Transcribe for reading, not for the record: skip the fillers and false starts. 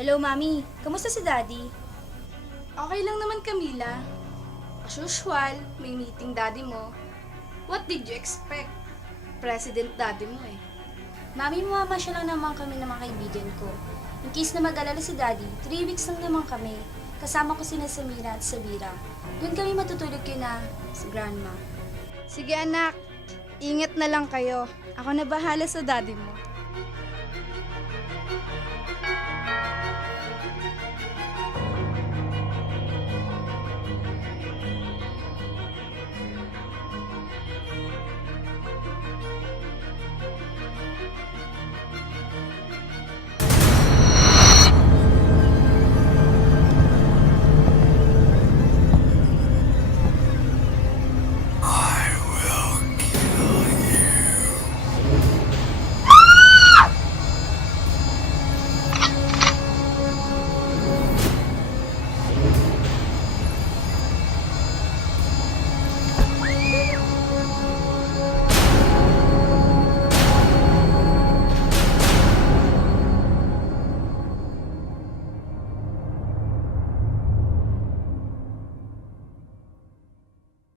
Hello, Mami. Kamusta si Daddy? Okay lang naman, Camila. As usual, may meeting daddy mo. What did you expect? President daddy mo eh. Mami, mamamasya lang naman kami ng mga kaibigan ko. In case na mag-alala si Daddy, 3 weeks lang naman kami. Kasama ko sina Samira at Sabira. Doon kami matutulog kina sa grandma. Sige anak, ingat na lang kayo. Ako na bahala sa daddy mo.